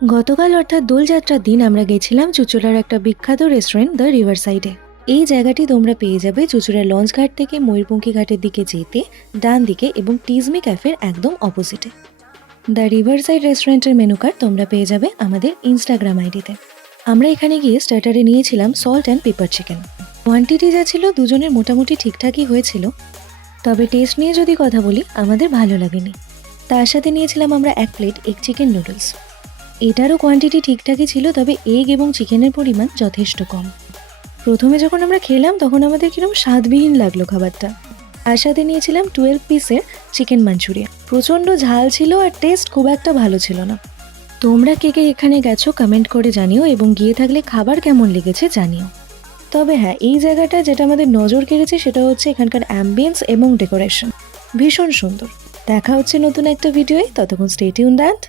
গতকাল অর্থাৎ দোলযাত্রার দিন আমরা গেছিলাম চুঁচুড়ার একটা বিখ্যাত রেস্টুরেন্ট দ্য রিভার সাইডে। এই জায়গাটি তোমরা পেয়ে যাবে চুঁচুড়ার লঞ্চ ঘাট থেকে ময়ূরপঙ্খী ঘাটের দিকে যেতে ডান দিকে এবং টিজমি ক্যাফের একদম অপোজিটে। দ্য রিভার সাইড রেস্টুরেন্টের মেনু কার্ড তোমরা পেয়ে যাবে আমাদের ইনস্টাগ্রাম আইডিতে। আমরা এখানে গিয়ে স্টার্টারে নিয়েছিলাম salt and pepper chicken. Quantity যা ছিল দুজনের মোটামুটি ঠিকঠাকই হয়েছিল, তবে টেস্ট নিয়ে যদি কথা বলি আমাদের ভালো লাগেনি। তার সাথে নিয়েছিলাম আমরা 1 প্লেট এগ চিকেন নুডলস। এটারও কোয়ান্টিটি ঠিকঠাকই ছিল, তবে এগ এবং চিকেনের পরিমাণ যথেষ্ট কম। প্রথমে যখন আমরা খেলাম তখন আমাদের কিরকম স্বাদবিহীন লাগলো খাবারটা। আর সাথে নিয়েছিলাম 12 পিসের চিকেন মাঞ্চুরিয়ান। প্রচণ্ড ঝাল ছিল আর টেস্ট খুব একটা ভালো ছিল না। তোমরা কে কে এখানে গেছো কমেন্ট করে জানিও, এবং গিয়ে থাকলে খাবার কেমন লেগেছে জানিও। তবে হ্যাঁ, এই জায়গাটা যেটা আমাদের নজর কেড়েছে সেটা হচ্ছে এখানকার অ্যাম্বিয়েন্স এবং ডেকোরেশন ভীষণ সুন্দর। দেখা হচ্ছে নতুন একটা ভিডিওয়ে, ততক্ষণ স্টে টিউনড।